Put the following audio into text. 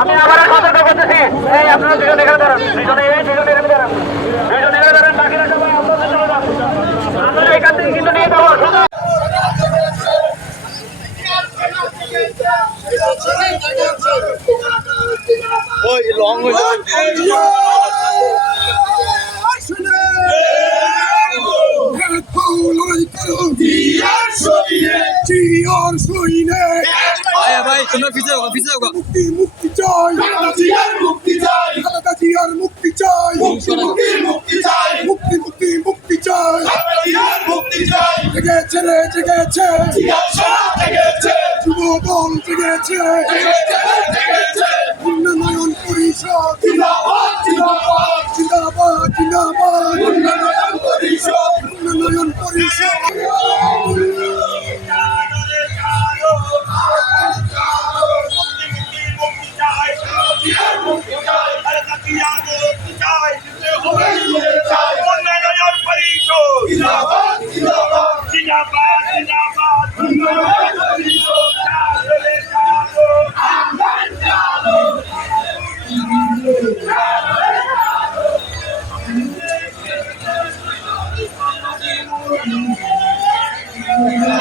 আমি আবার সতর্ক করতেছি এই আপনারা দুজন এখানে দাঁড়ান। দুজনে এই দুজন এখানে দাঁড়ান। ভাই তোমরা পিছিয়ে যাও পিছিয়ে যাও মুক্তি মুক্তি চাই মুক্তি চাই মুক্তি চাই মুক্তি মুক্তি চাই। মুক্তি মুক্তি মুক্তি চাই। মুক্তি চাই জেগেছে রে জেগেছে সারা জেগেছে উন্নয়ন পরিষদ। জিন্দাবাদ জিন্দাবাদ। জিন্দাবাদ উন্নয়ন পরিষদ। উন্নয়ন পরিষদ। জিন্দাবাদ জিন্দাবাদ। উন্নয়ন Thank you.